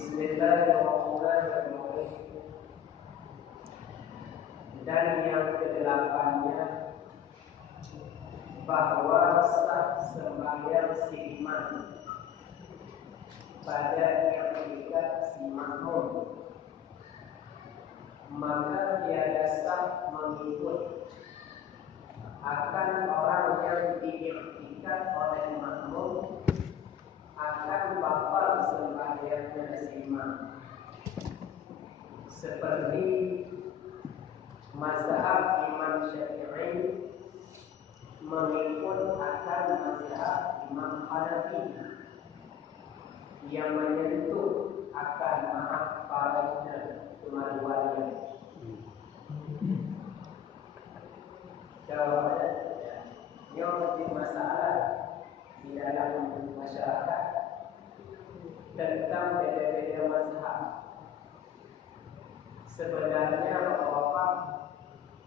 Bismillahirrahmanirrahim. Dan yang kedelapannya, bahwa sah sembahyang si imam pada i'tikaf si makmum, maka tiada sah mengikut akan orang yang diiktikaf oleh makmum, akan batal sembahyangnya si imam. Seperti mazhab Imam Syafi'i mengikut akan mazhab Imam Hanafi yang menyentuh akan maaf parahnya kemaluannya. Jawabannya, yang menjadi masalah di dalam masyarakat tentang beda-beda mazhab. Sebenarnya Bapak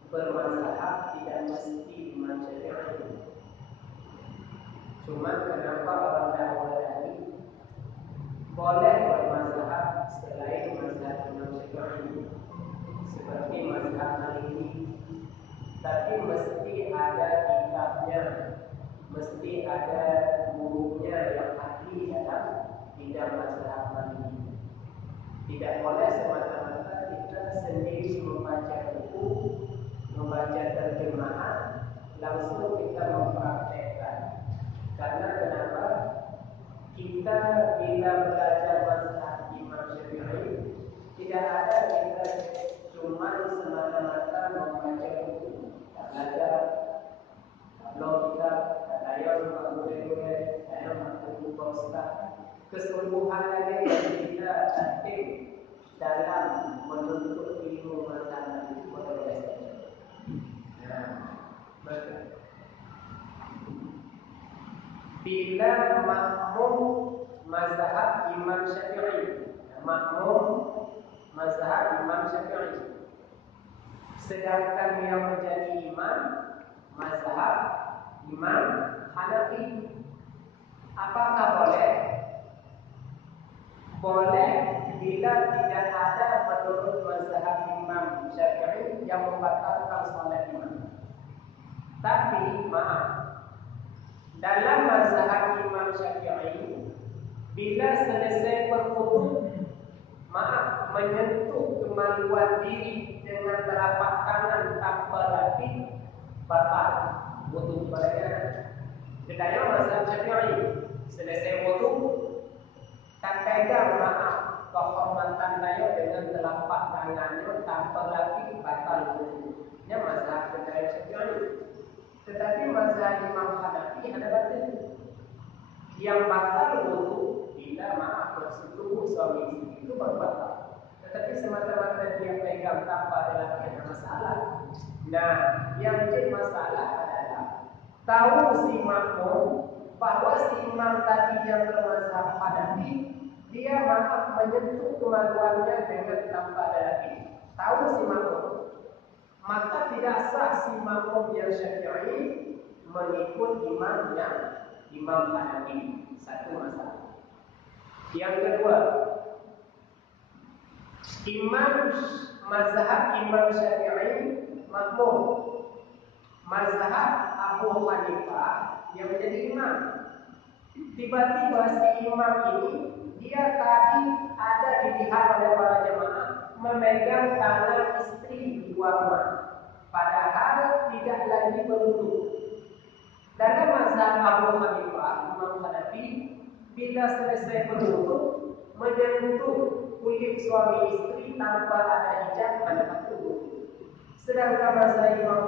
bermazhab tidak mesti Imam Syafi'i. Cuma kenapa orang dakwah tadi boleh bermazhab selain mazhab Imam Syafi'i, seperti mazhab Maliki, tapi mesti ada kitabnya, mesti ada gurunya yang ahli dalam bidang mazhab Maliki. Tidak boleh semata-mata kita sendiri membaca buku, membaca terjemahan, langsung kita mempraktekkan. Karena kenapa? Kita bila belajar mazhab Imam Syafi'i, tidak ada kita cuma semata-mata membaca buku, tak belajar logika, tak layak buku-buku, tak layak buku ustaz. Keseluruhannya kita aktif dalam menuntut ilmu mazhab itu boleh saja. Nah, betul. Bila makmum mazhab Imam Syafi'i, makmum mazhab Imam Syafi'i, sedangkan yang menjadi imam mazhab Imam Hanafi, apakah boleh? Boleh bila tidak ada menurut mazhab Imam Syafi'i yang membatalkan salat imam. Tapi maaf, dalam mazhab Imam Syafi'i, bila selesai berwudu, maaf, menyentuh kemaluan diri dengan telapak tangan tanpa latih, batal wudu padanya. Kedaya mazhab Syafi'i, selesai wudu tak pegang maaf kehormatan saya dengan telapak tangannya tanpa latih, batal wudu. Ini mazhab kedaya Syafi'i. Tetapi mazhab Imam Hanafi ada batal. Yang batal wudu bila maaf bersetubuh suami istri itu baru batal. Tetapi semata-mata dia pegang tanpa ada latihan masalah. Nah, yang jadi masalah adalah tahu si makmum bahwa si imam tadi yang bermazhab Hanafi dia maaf menyentuh kemaluannya dengan tanpa ada latihan. Tahu si makmum, maka tidak sah si makmum yang Syafi'i mengikut imam yang Imam Hanafi. Satu masalah. Yang kedua, mazhab Imam Syafi'i makmum, mazhab Abu Hanifah yang menjadi imam. Tiba-tiba si imam ini dia tadi ada dilihat oleh para jemaah memegang tangan istri di rumah, padahal tidak lagi berwudu. Dalam mazhab Abu Hanifah, Imam Hanafi, bila selesai berwudu menyentuh kulit suami istri tanpa ada hijab, pada wudu. Sedangkan mazhab Imam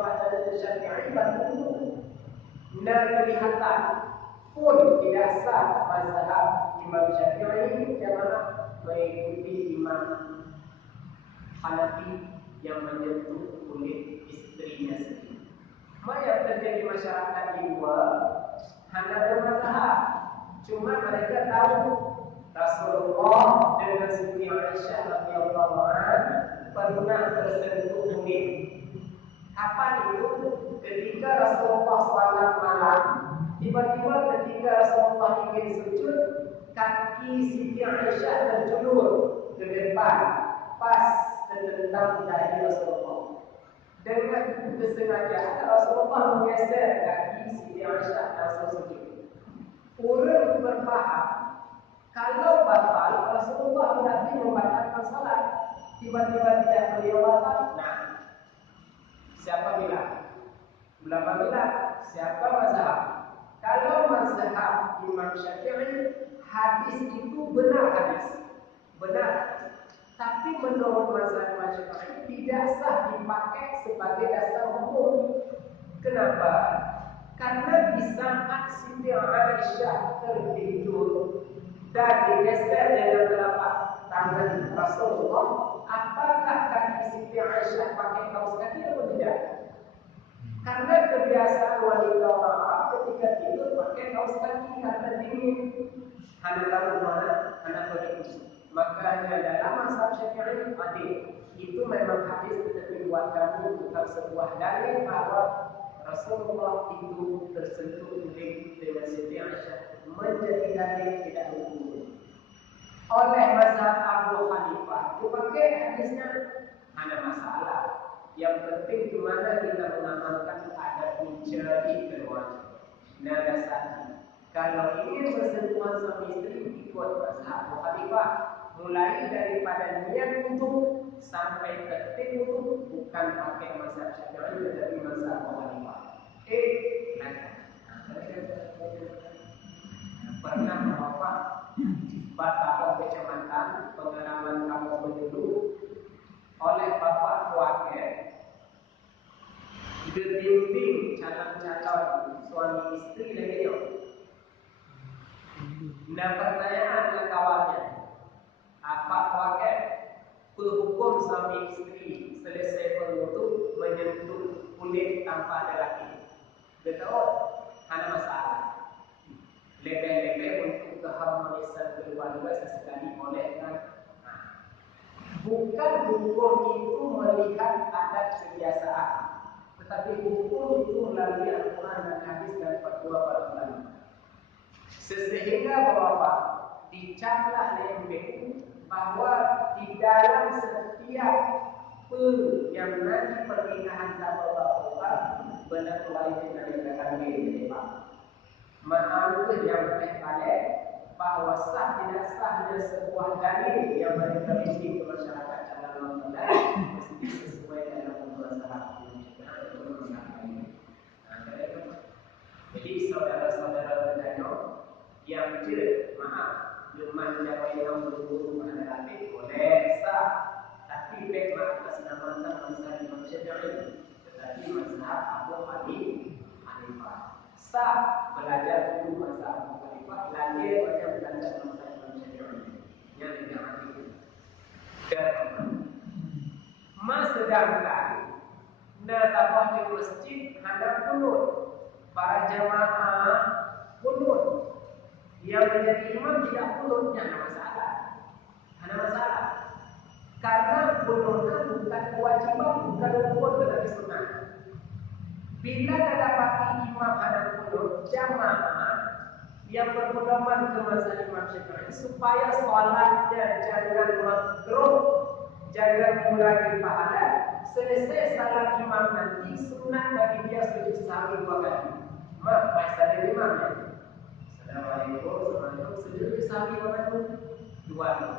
Syafi'i berwudu, tidak kelihatan pun tidak sah mazhab Imam Syafi'i jamaah mengikuti Imam Hanafi yang menyentuh kulit istrinya sendiri. Maka terjadi masyarakat di luar hanya bermazhab. Cuma mereka tahu Rasulullah dengan Siti Aisyah radhiyallahu anha pernah tersentuh kulit. Kapan itu? Ketika Rasulullah salat malam Tiba-tiba ketika Rasulullah ingin sujud, kaki Siti Aisyah terjulur ke depan, pas tertentang dahi Rasulullah. Dengan kesengajaan Rasulullah menggeser kaki Siti Aisyah langsung sujud. Orang berfaham kalau batal Rasulullah berarti membatalkan salat. Tiba-tiba tidak beliau batal. Nah, siapa bilang? Ulama bilang siapa mazhab? Kalau mazhab Imam Syafi'i, hadis itu benar hadis. Benar. Tapi menurut mazhab Imam Syafi'i tidak sah dipakai sebagai dasar hukum. Kenapa? Karena di saat Siti Aisyah tertidur dan digeser dengan telapak tangan Rasulullah, apakah kaki Siti Aisyah pakai kaos kaki atau tidak? Karena kebiasaan wanita orang Arab ketika tidur pakai kaos kaki karena dingin. Hanya tahu mana, hanya tahu itu. Makanya dalam mazhab Syafi'i hadis itu memang hadis, tetapi buat kamu bukan sebuah dalil bahwa Rasulullah itu tersentuh tubuh dengan Siti Aisyah menjadi dalil tidak hukum. Oleh mazhab Abu Hanifah itu pakai hadisnya, ada masalah. Yang penting gimana kita mengamalkan adab mencari keluarga. Nada satu. Kalau ingin bersentuhan suami istri ikut mazhab Abu Hanifah, mulai daripada niat untuk sampai detik untuk bukan pakai mazhab Syafi'i tetapi mazhab Abu Hanifah. Pernah bapak Bapak kecamatan pengalaman kamu dulu oleh bapak wakil dibimbing calon-calon suami istri lagi yo. Nah pertanyaan ke kawannya, apa wakil hukum suami istri selesai berwudu menyentuh kulit tanpa ada laki? Betul, ada masalah. Lebih-lebih untuk keharmonisan keluarga sesekali boleh kan? Bukan hukum itu melihat adat kebiasaan, tetapi hukum itu melalui Al-Quran dan hadis dan fatwa para ulama. Sehingga bahwa dicaplah lembek bahwa di dalam setiap yang nanti pernikahan sama bapak benar wajib menegakkan diri Pak. Mengambil yang balik bahwa sah tidak sahnya sebuah dalil yang mereka isi ke masyarakat dalam Al-Quran mesti sesuai dengan masalah jadi saudara-saudara bertanya yang maaf cuma jawab yang berburu pada hati boleh sah, tapi baik atas nama mazhab Imam Syafi'i, tetapi mazhab Abu Hanifah. Sah belajar dulu mazhab Abu Hanifah, belajar belajar mazhab Imam Syafi'i. Yang tidak mati. Mas sedangkan natapah di masjid hanya kunut, para jamaah kunut. Yang menjadi imam tidak kunutnya ada masalah. Karena kunutnya bukan kewajiban, bukan rukun tetapi sunnah. Bila dapati imam ada kunut, jamaah yang berpedoman ke mazhab Imam Syafi'i supaya sholatnya jangan makruh, jangan mengurangi pahala. Selesai salat imam nanti sunnah bagi dia sujud sahwi 2 kali. Maaf, bahasa imam ya. Assalamualaikum, sujud sahwi 2 kali.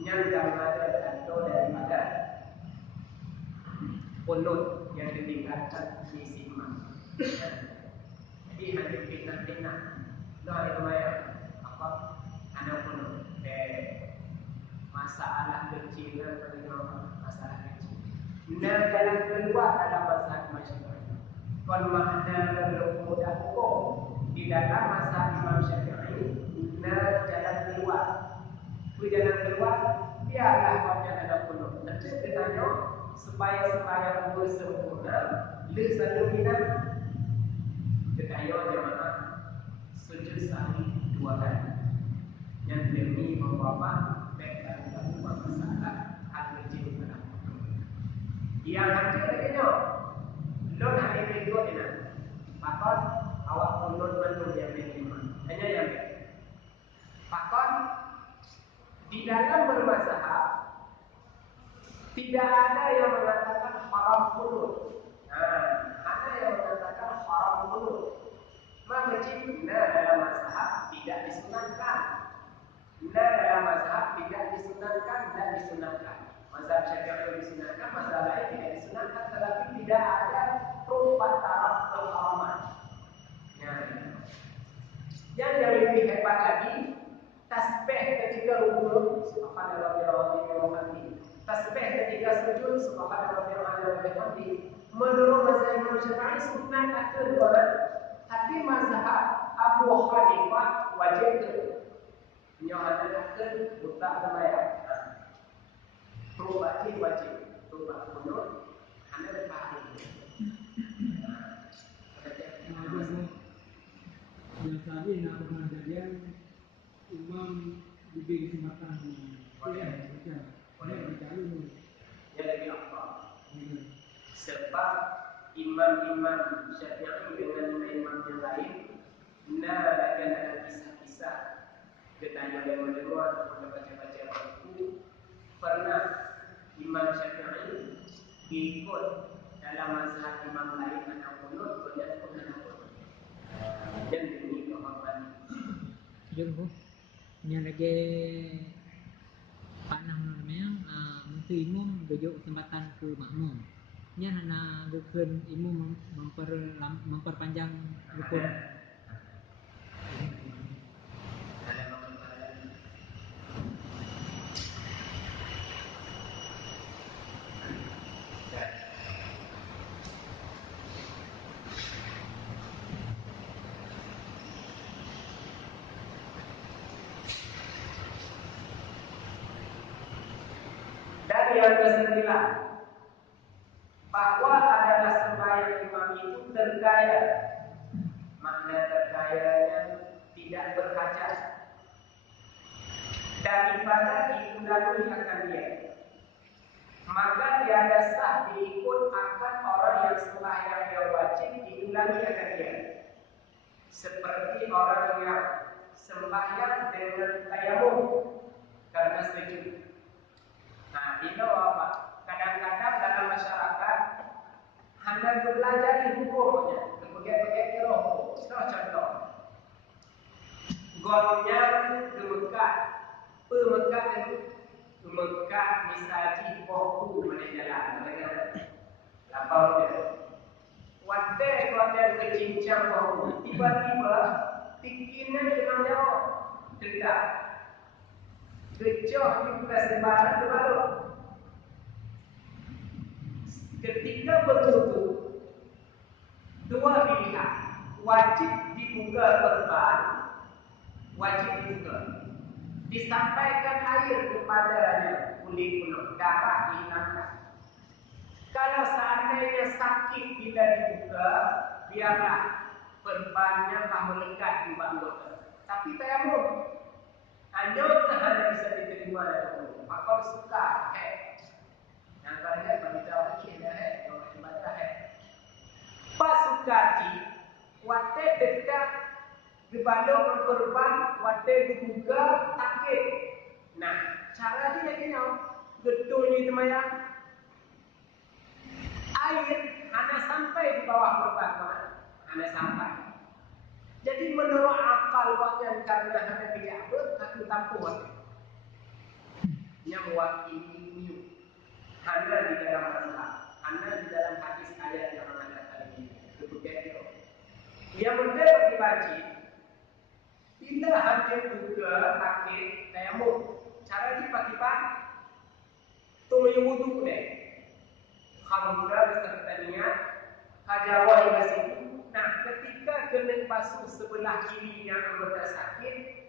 Nyangkang ada atau daripada kunut yang ditingkatkan di imam. Jadi hanya bina-bina. Itu ada lumayan apa? Ada kunut. Masalah kecil dan masalah kecil. Nah, dalam keluar dalam mazhab Imam Syafi'i. Kon makna belum mudah hukum di dalam mazhab Imam Syafi'i. Nah, jalan keluar. Di jalan keluar biarlah wajah ada kunut. Nanti ditanya supaya bersempurna, lisan kita ketanya jemaah sujud sahwi 2 kali. Yang demi membawa baik dan dalam masalah hal kecil dalam yang hadir lagi no, lo nanti berikut ini. Maka awak kunut manu yang imam. Hanya yang pakon di dalam bermazhab tidak ada yang mengatakan haram kunut. Ada yang mengatakan haram kunut. Maka dalam mazhab tidak disunatkan. Dalam mazhab tidak disunatkan dan disunatkan. Mazhab Syafi'i disunatkan, mazhab lain tidak disunatkan, tetapi tidak ada perubahan taraf keharaman. Yang lebih hebat lagi, tasbih ketika rukuk, subhanallah tasbih ketika sujud, subhanallah menurut mazhab Imam Syafi'i sunat akan boleh, tapi mazhab Abu Hanifah wajib. Nyawa akan buta sembahyang. Perubahan wajib, perubahan menurut anda faham. Yang tadi nak pernah kejadian imam diberi kesempatan Ya lebih apa? Sebab imam-imam Syafi'i dengan imam yang lain, akan ada kisah-kisah ketanya yang mendengar atau baca-baca buku. Pernah Imam Syafi'i ikut dalam mazhab imam lain anak kunut, banyak pun anak kunut. Dan ini kehormatan. Jumbo, yang lagi panah namanya, untuk imam duduk kesempatan ke makmum. Nya hana bukan imam memperpanjang rukun. Yang ke-9, bahwa adalah sembahyang imam itu tergaya. Makna tergayanya tidak berhajat daripada diulangi akan dia. Maka tiada sah diikut akan orang yang sembahyang yang wajib diulangi akan dia. Seperti orang yang sembahyang dengan tayamum karena sujud. Nah, itu apa? Kadang-kadang dalam masyarakat hanya belajar di hukumnya, begitu hukum. Contoh, golnya gemekat, gemekat misalnya boku menejalan, lapau dia. Wadah kecincang boku, tiba-tiba tikinnya dengan jauh, tidak. Kecoh juga sembarang terlalu. Ketika berwudu, dua pilihan, wajib dibuka perban, wajib dibuka. Disampaikan air kepadanya, kulit penuh, darah dihilangkan. Kalau seandainya sakit bila dibuka, biarlah perbannya melekat di bangkot. Tapi tayamum. Hanya bisa diterima dalam maka suka yang banyak berita wakilnya kalau ibadah pas suka di waktu dekat di balong berban waktu dibuka takut. Nah cara dia kena betul ni teman air hanya sampai di bawah berban hanya sampai. Jadi menurut akal waktu karena hanya tidak aku tampung yang mewakili ini hanya di dalam mazhab, hanya di dalam hadis ayat yang mengatakan ini. Begitu. Yang benar dibaca bila hanya juga pakai tayamum. Cara dipakai tu menyebut deh. Hamzah beserta niat kajawa hingga situ. Nah, ketika kena basuh sebelah kiri yang anggota sakit,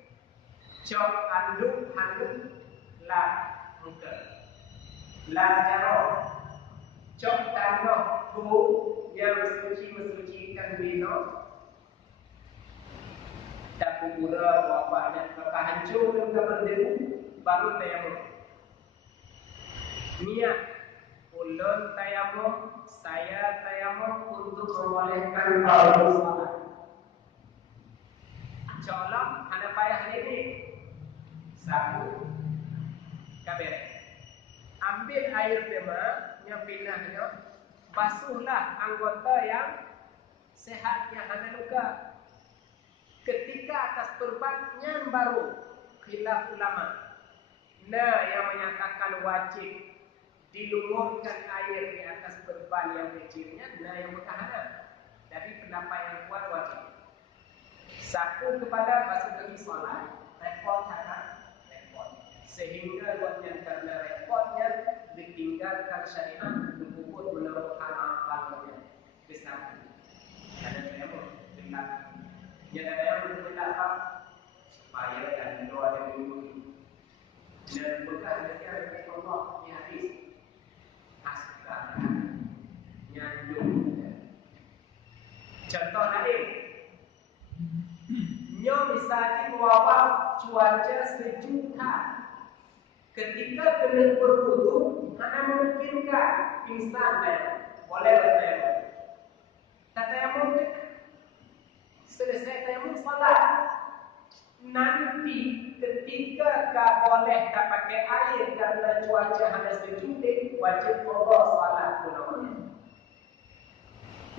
cok handuk lah muka, lah jaro, cok tanah tu yang mensucikan bino, tak kubura wabahnya maka hancur dan berdebu baru tayamum. Niat ulun tayamum, saya tayamum untuk membolehkan bau salat. Insya-Allah ada payah ini. Sapu kabel. Ambil air tema, yang pinahnya, basuhlah anggota yang sehat yang ada luka. Ketika atas perbannya baru khilaf ulama. Nah, yang menyatakan wajib dilumurkan air di atas perban yang kecilnya, nah yang bertahanan. Tapi pendapat yang kuat wajib. Sapu kepada basuh kaki solat, repot kan? Repot. Sehingga buatnya karena repotnya ditinggalkan syariat untuk melakukan amalnya kesapu. Karena dia mau dengar. Dia ada yang berpendapat supaya dan doa yang dimuji. Dan bekas dari Allah di hadis asalkan nyandung. Contoh lain, nyo misalnya wabah cuaca sejuk. Ketika kena berwudu, mana memungkinkan pingsan boleh bertayamum. Tayamum selesai tayamum salat. Nanti ketika tak boleh tak pakai air karena cuaca hanya sejuk, wajib qada salat gunanya.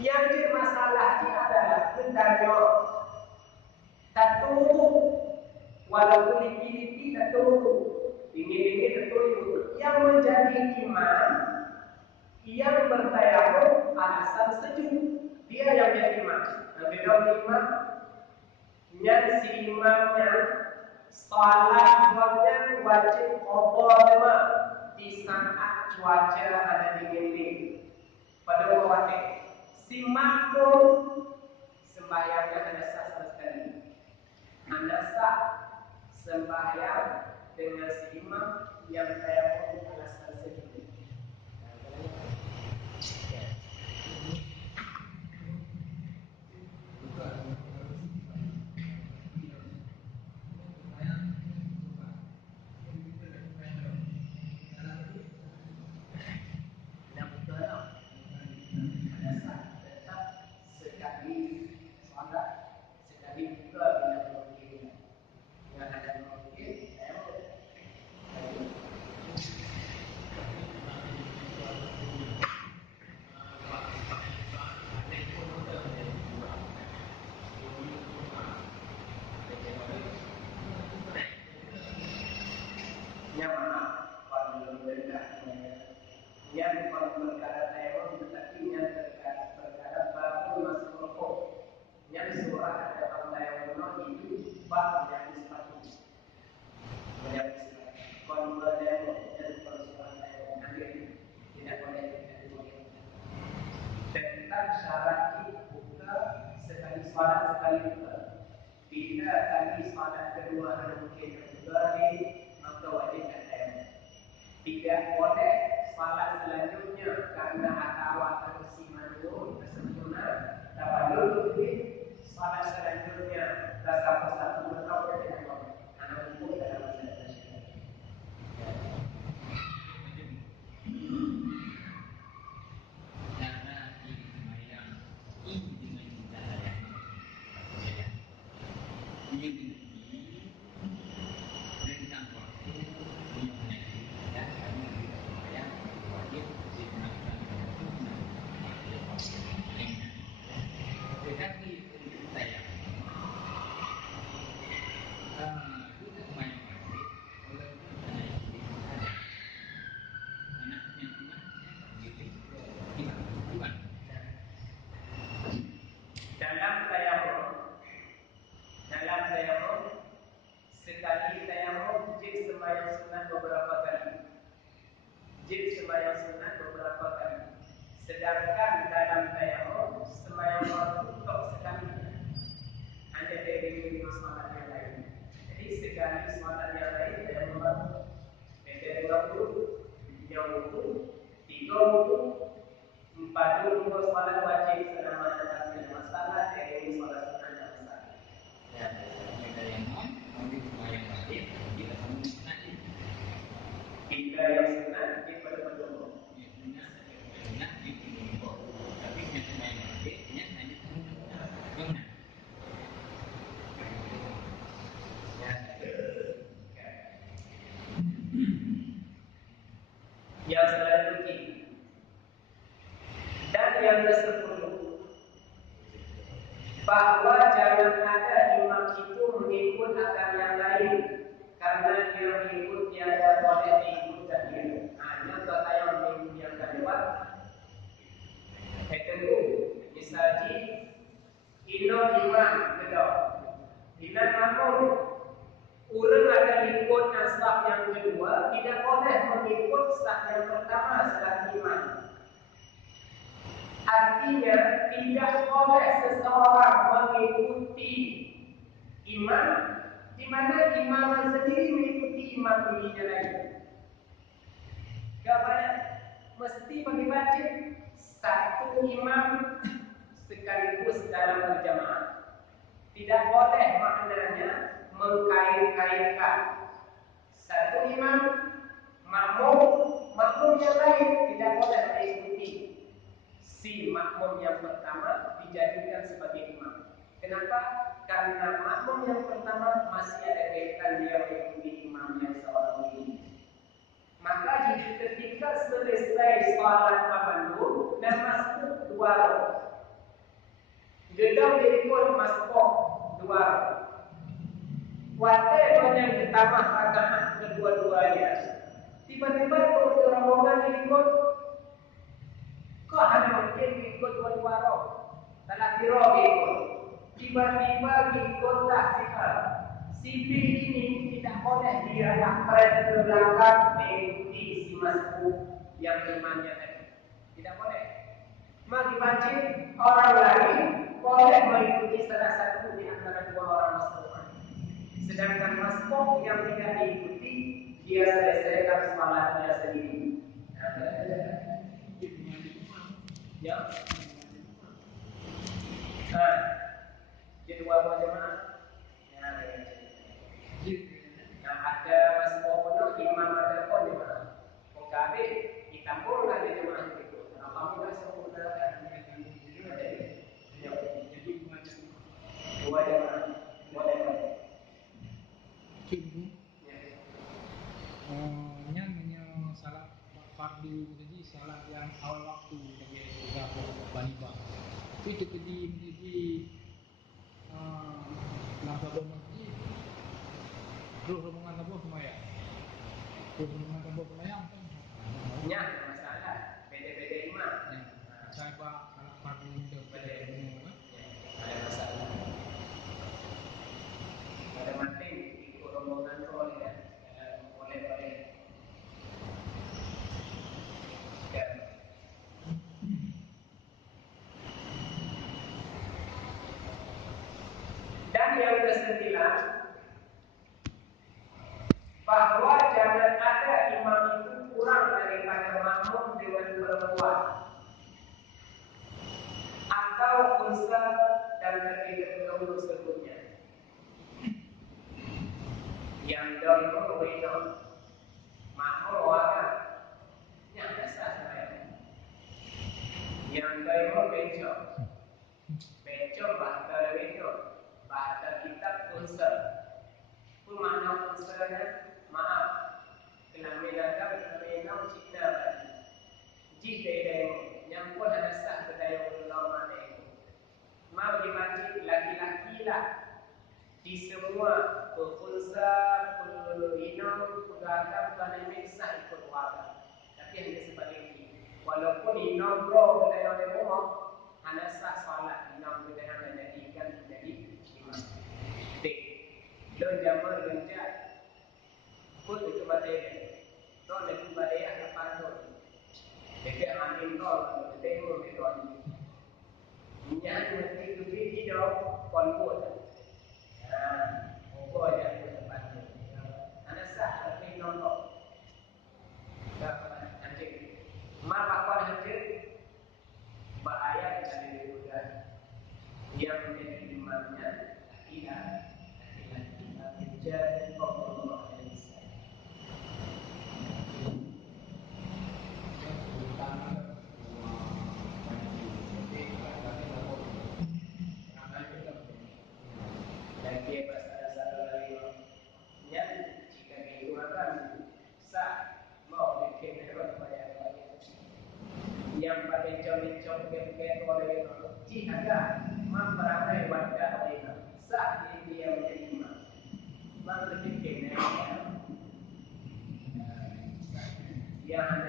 Yang jadi masalahnya adalah hendaknya tak tutup, walaupun dipilih tak tutup, dingin tak tutup. Yang menjadi imam, yang bertayamum alasan sejuk, dia yang jadi imam. Beda imam, yang si imamnya salat buatnya wajib qada di saat cuaca ada dingin. Pada waktu si makmum sembahyangnya ada sah sama sekali. Anda sah sembahyang dengan si imam yang tayamum alasan sejuk. Bila kali salat kedua ada mungkin kembali, maka wajib tayamum. Tidak boleh salat selanjutnya karena atawat tersimanun kesempurna. Tawalul salat selanjutnya rasa persatu berkau tidak boleh. Anak hukum dalam masalah syariat. Sekali tayamum jid sembahyang sunat beberapa kali. Jid sembahyang sunat beberapa kali. Sedangkan dalam tayamum sembahyang fardu tok sekali. Hanya dari salat yang lain. Jadi sekali salat yang lain tayamum dari waktu yang wudu, 3 wudu, 4 wudu salat wajib selama ada masalah dari salat sunat dan masalah. Ya, kita yang senang daripada berdoa. yang selanjutnya. Dan yang ke-10, bahwa jangan ada imam itu mengikut akan yang lain karena dia mengikut tiada boleh diikutkan dia. Hanya kata yang mengikut yang kelewat. Itu misalnya ino imam kedua, ina makmum. Orang ada ikut saf yang kedua tidak boleh mengikut saf yang pertama sebagai imam. Artinya tidak boleh seseorang mengikuti imam di mana imam sendiri mengikuti imam dirinya lain. Gambarnya mesti bagi wajib satu imam sekaligus dalam berjamaah. Tidak boleh maknanya mengkait-kaitkan satu imam makmum yang lain tidak boleh mengikuti si makmum yang pertama dijadikan sebagai imam. Kenapa? Karena makmum yang pertama masih ada kaitan dia mengikuti imam yang seorang ini. Maka ketika selesai salat tamandu dan masuk dua rakaat, gedang berikut masuk dua rakaat. Watai yang ditambah rakaat kedua-duanya. Tiba-tiba rombongan berikut kok hanya mungkin ikut dua rakaat. Tak kira ikut. Tiba-tiba ikutlah sikap. Si B ini tidak boleh dia akan ke belakang mengikuti si masuk yang imannya tadi. Tidak boleh. Maka wajib orang lain boleh mengikuti salah satu di antara dua orang masuk. Sedangkan masuk yang tidak diikuti dia selesaikan salatnya sendiri. Ya. Jadi dua jemaah. Nah, ada masuk penuh imam ada pun jemaah. Mengkabe ditampurkan di jemaah itu. Alhamdulillah sempurna. Jadi dua jemaah. Boleh. Nya salah fardu jadi salah yang awal waktu bagi berapa baniba. Tapi jadi langsung masjid. Rombongan tabuh semaya. Rombongan tabuh semayang kan. Ya, masalah. Beda-beda imam. Saya pak anak fardu untuk pada umum kan. Ada masalah. Ada penting ikut rombongan rol ya. Boleh. Ya. Dan yang ke-9, bahwa jangan ada imam itu kurang daripada makmum dengan perempuan atau unsa dan ketiga sebelumnya. Yang dahulu wino makmum warga yang biasa saya. Yang dahulu beco bahasa wino bahasa kitab unsa. Makna unsanya maaf. Kelaminagam cipta bagi. Jika yang pun ada sah berdaya ulama itu. Mau dimaksud laki-laki lah di semua unsa, inam, agam dan sah ikut warga. Tapi hanya sebaliknya. Walaupun inam bro berdaya ulama, hanya sah salat inam berdaya menjadikan menjadi imam. Dan zaman gencar pun itu badai. Don itu badai ada pantun. Dekat angin don, tengok itu don. Minyak mesti tu biji dok, konput. Apa yang aku pantun. Anak sah tapi nonton. Tak anjing. Mak apa anjing? Bahaya dari budak. Yang menjadi imamnya tidak. Jadi Allah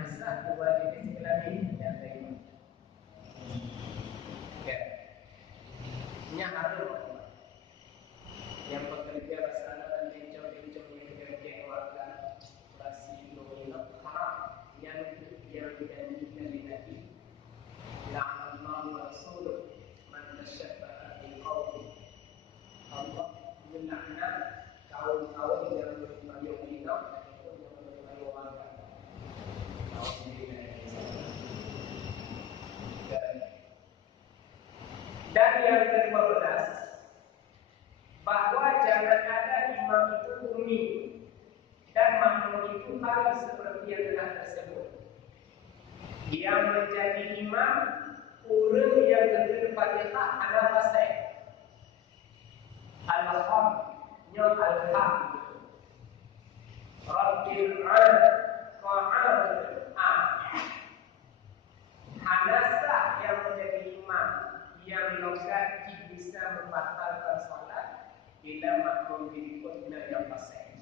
sah diwajibkan sekali yang terima. Ya, nya harus yang bekerja bersama dan bincang-bincang bekerja keluarga operasi domino haram yang dijanjikan di Nabi la'anallahu wa rasuluh man tashabbaha bil qawmi. Allah melaknat kaum-kaum yang berpayung dino ataupun yang berpayung warga. Dan yang ke-15, bahwa jangan ada imam itu umi dan makmum itu harus seperti yang telah tersebut. Yang menjadi imam urang yang terkena Fatihah adalah pasai al-ham nyol al-ham Rabbil al qa'al Hanasah yang menjadi imam yang logat bisa membatalkan salat bila makmum berikutnya yang pasai.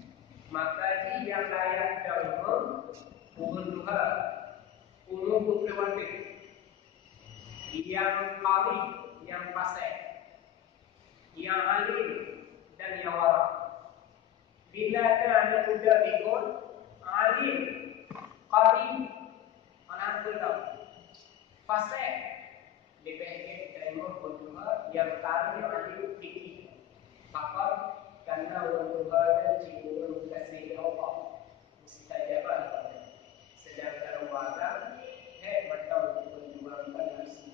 Maka dia yang layak dan umum Tuhan umum putri yang kali yang pasai, yang alim dan yang warak. Bila ada sudah ikut alim, kali anak betul pasai lebih baik dari umum yang kali alim fikih. Apa? Karena Tuhan jiwa kasih Allah mustajabah. Sedangkan wadah macam perjuangan nafsu.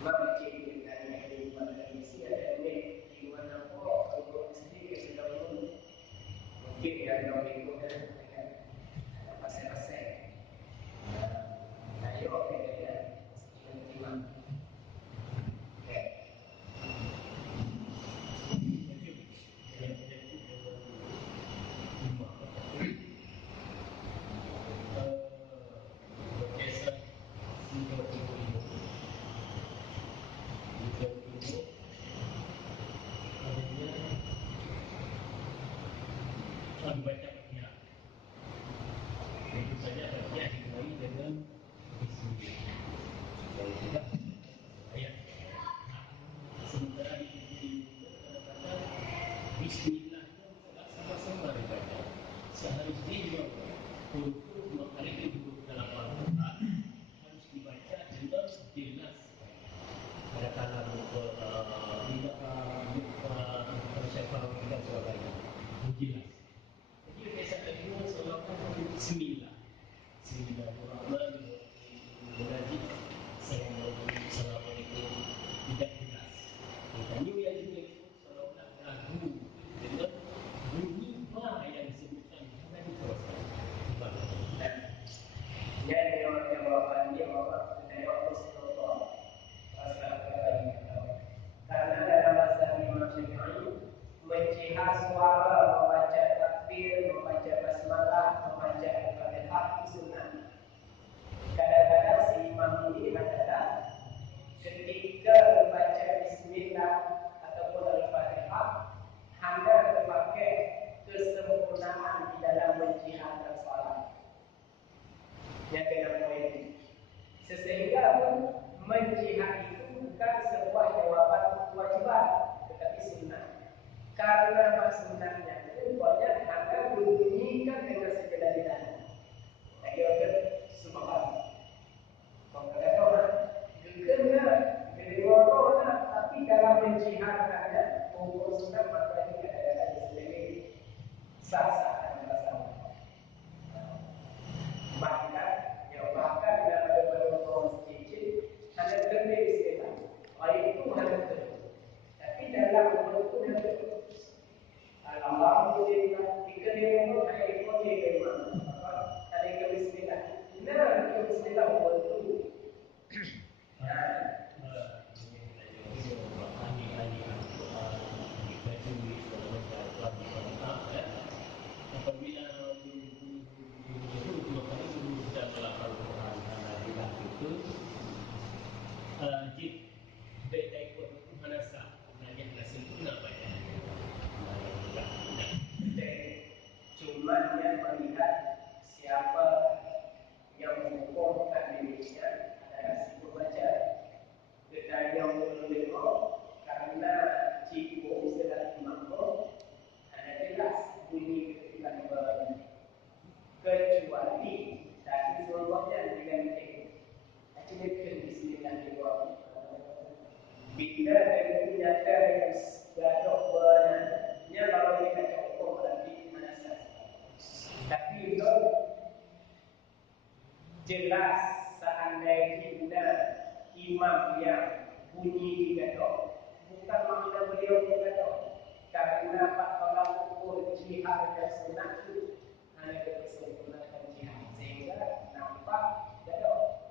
Maka ciri dari kehidupan manusia ada di mana Allah sendiri sedang mungkin yang mengikutkan pasal-pasal. Ayo kita terima. jelas seandainya imam yang bunyi digaduh bukan makna beliau digaduh, karena Pak tolak ukur jihad dan sunnah itu hanya kesempurnaan jihad sehingga nampak gaduh.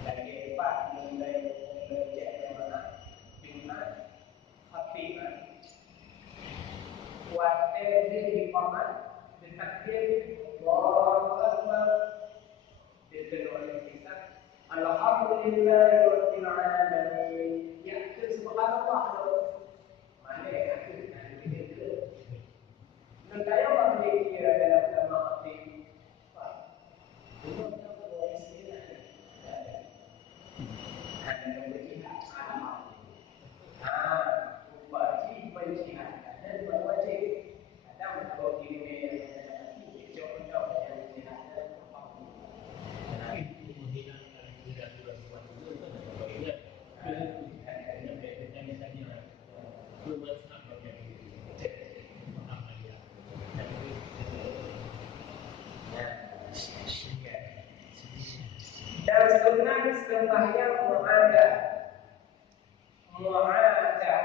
Lagi empat nilai belajar mana iman, hafizan, kuatir di iman, ditakdir, Allahu Akbar, dikenal kita. Alhamdulillahirabbil alamin. Ya, subhanallah. Mana ya? Nentaya apa dia dalam nama hati? Belum tahu isinya. Hanya berjihad sama. Wajib berjihad dan berwajib. Kadang kalau diri yang jauh-jauh dari jihad dan apa? Itu mungkin tidak dilakukan dulu kan? Baiklah. Belum sempat bagian itu. Dan sunnah sembahyang mu'adah. Mu'adah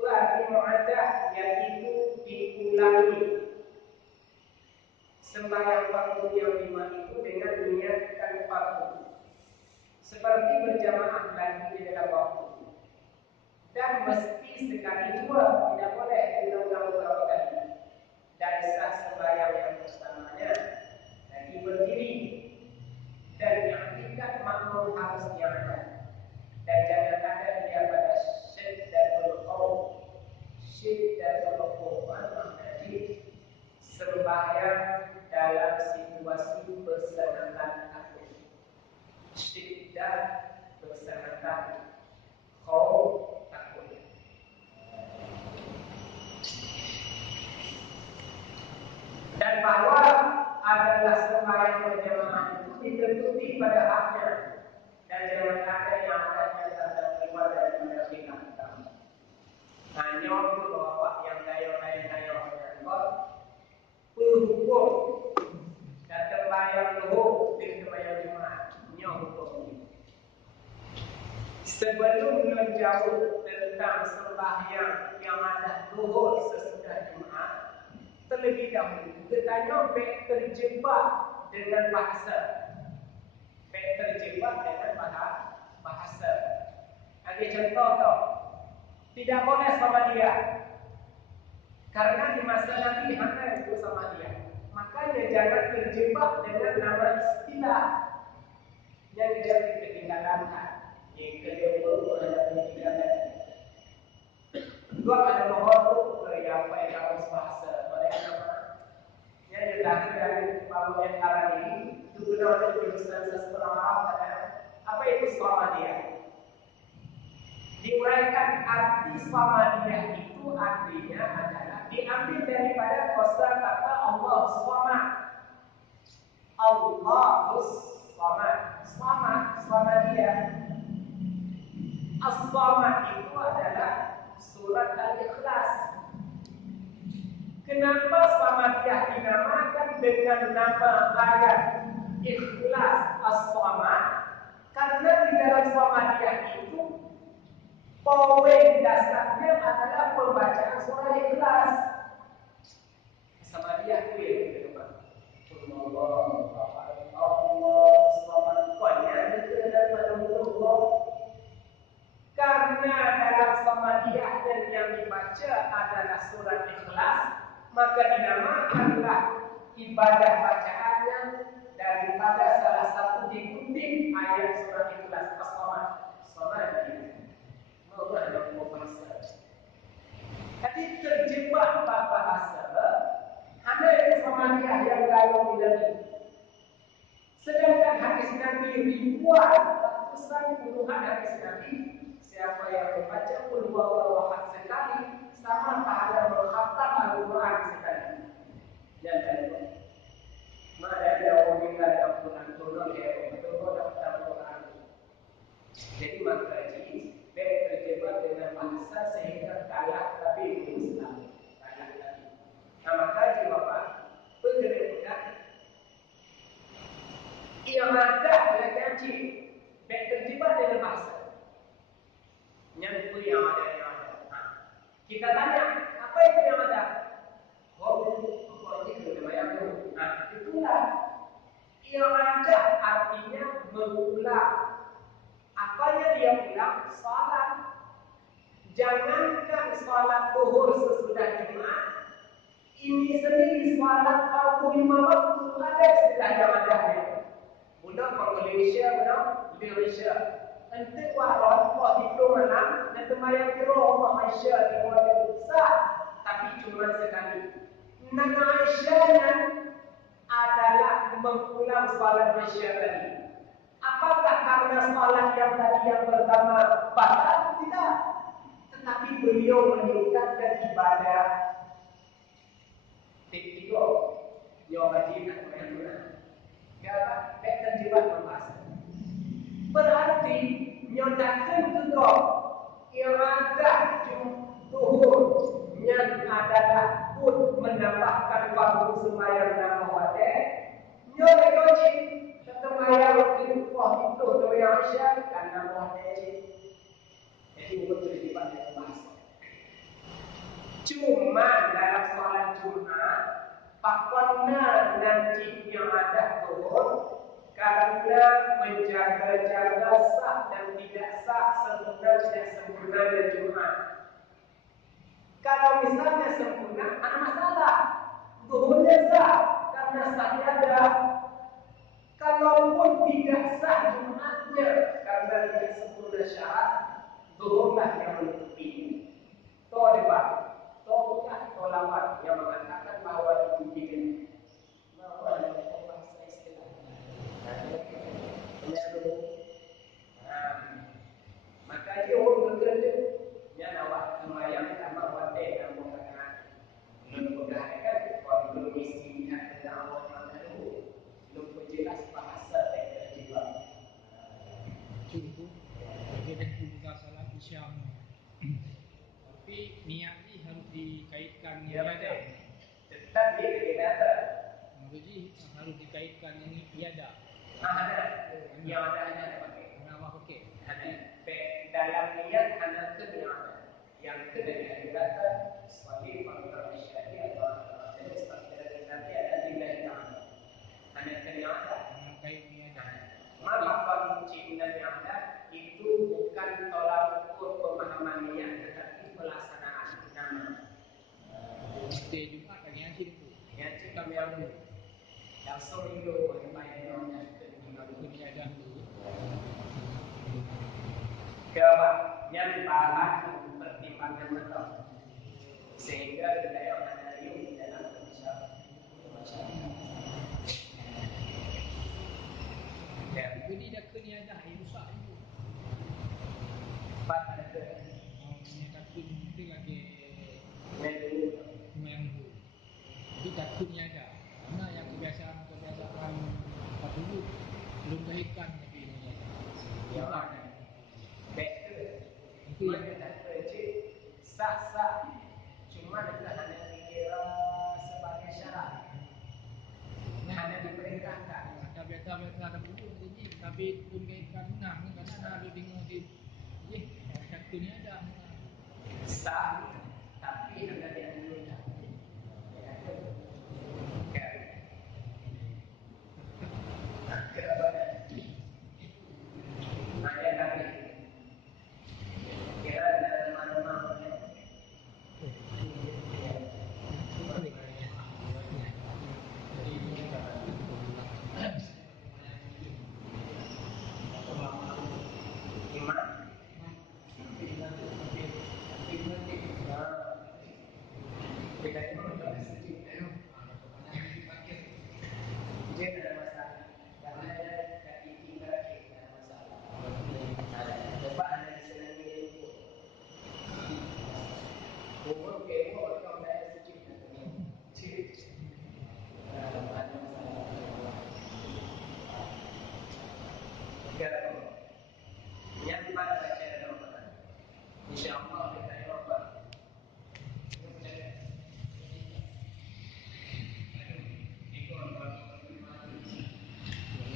berarti mu'adah yaitu diulangi sembahyang fardu yang 5 itu dengan niatkan fardu seperti berjamaah lagi di dalam waktu, dan mesti sekali dua, tidak boleh diulang-ulang beberapa kali. Dan sah sembahyang yang bersamanya lagi berdiri, dan yang tidak makmum harus diangkat, dan jangan ada dia pada syiddatul khawf. Syiddatul khawf maknanya sembahyang dalam situasi bersengatan takut. Syiddah bersengatan, khawf takut. Dan bahwa adalah sembahyang berjamaah itu ditentuti pada haknya, dan jangan ada yang akan keluar dari kita. Hanya itu bapak yang kayo hukum dan sembahyang luhur dan sembahyang jemaah nyo hukum. Sebelum menjauh tentang sembahyang yang ada luhur sesudah jemaah, terlebih dahulu kita nyampe terjebak dengan bahasa. Terjebak dengan bahasa. Ada contoh tau. Tidak boleh sama dia. Karena di masa Nabi hanya itu sama dia. Makanya jangan terjebak dengan nama istilah yang dia ketinggalan. Yang kedua ada ketinggalan. Dua ada mohon apa yang harus bahasa mereka. Yang terakhir dari bagian arah ini itu benar-benar jurusan seseorang apa itu sama dia. Diuraikan arti sama dia itu artinya adalah diambil daripada kosakata Allah Samad. Allahus Samad. Samad dia. As-Samad itu adalah surat Al-Ikhlas. Kenapa Samadiyah dinamakan dengan nama ayat Ikhlas As-Samad? Karena di dalam Samadiyah itu poin dasarnya adalah pembacaan surah Ikhlas. Samadiyah itu ya, Allah Samad. Poinnya itu adalah Allah. Karena dalam Samadiyah dan yang dibaca adalah surat Ikhlas, maka dinamakanlah ibadah bacaannya daripada salah satu dikutip ayat surat Ikhlas As-Samad. Samadiyah. Allah yang bahasa. Tapi terjebak bahasa hanya itu Samadiyah yang lalu ini. Sedangkan hadis Nabi ribuan, ratusan puluhan hadis Nabi. Siapa yang membaca qul huwallahu ahad sekali sama pahala menghatam Al-Quran sekali. Dan mana ada orang yang dalam Quran ya betul dalam Al-Quran. Jadi maka ini terjebak dengan bahasa sehingga kalah tapi Islam kalah tadi. Nah maka jawab pengertian Yang itu yang ada. Kita tanya, apa itu yang ada? Oh, ini sudah yang itu. Nah, itulah yang ada artinya mengulang. Apa yang dia ulang? Salat. Jangankan salat zuhur sesudah Jumat, ini sendiri salat waktu 5 waktu ada istilah yang ada. Budak Malaysia, budak Malaysia. Nanti walau itu mana, nanti mayat kira Allah Malaysia di bawah besar, tapi cuma sekali. Nama Aisyahnya adalah mengulang salat Malaysia tadi. Apakah karena salat yang tadi yang pertama batal? Tidak. Tetapi beliau meningkatkan ibadah. Tiga, yang wajib dan yang sunnah. Kenapa? Betul juga membahas. Berarti nyondakan juga iradah zuhur yang adalah pun menambahkan waktu sembahyang nama wajib. Nyondakan wajib sembahyang waktu itu sembahyang Aisyah karena wajib. Jadi betul juga membahas. Cuma dalam solat Jumat, pakona nanti yang ada zuhur karena menjaga-jaga sah dan tidak sah sempurna dan Jumat. Kalau misalnya sempurna, ada masalah. Zuhurnya sah karena sahnya ada. Kalaupun tidak sah Jumatnya karena tidak sempurna syarat, zuhurlah yang menutupi. Toh debat, toh bukan, toh lawan yang mengatakan bahwa itu tidak. Bahwa ada bahasa istilah. Maka dia orang bekerja, dia nawak semayang sama wate dan mengatakan, belum berkata kalau belum isi niat dan awal mana dulu, belum berjelas bahasa yang terjebak. Itu kita juga salat Isyam. Tapi niat ini harus dikaitkan Ya, ibadah. tetap dia kegiatan. Jadi harus dikaitkan ini ibadah. Ada, yang ada pakai. Kenapa pakai? Ada dalam niat ada kenyata. Yang kedua kegiatan sebagai faktor syariat atau jenis faktor nanti ada nilai yang ada kenyata. Kait ibadah. Maka kunci yang ada itu bukan tolak ukur pemahaman niat, tetapi pelaksanaan nama. Setiap Jumat lagi ngaji itu. Yang kami ambil langsung itu bagaimana Ibadah dulu. Kedua, yang bahan pertimbangan betul, sehingga tidak yang ada di dalam masyarakat. Jadi dah keniadah rusak itu. Empat ada ke Takut mungkin lagi menu minggu. Itu takutnya ada. Karena yang kebiasaan pada dulu belum terhitkan tapi ini. yang ada. Betul. Itu yang kita kerja sah-sah. Cuma kita hanya dikira sebagai syarat. Hanya diperintahkan. Biasa-biasa ada dulu jadi tapi belum terhitkan benar karena ada dengar di takutnya ada. Sah, tapi hanya dianjurkan. Ada kami kira dalam mana-mana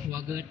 Waget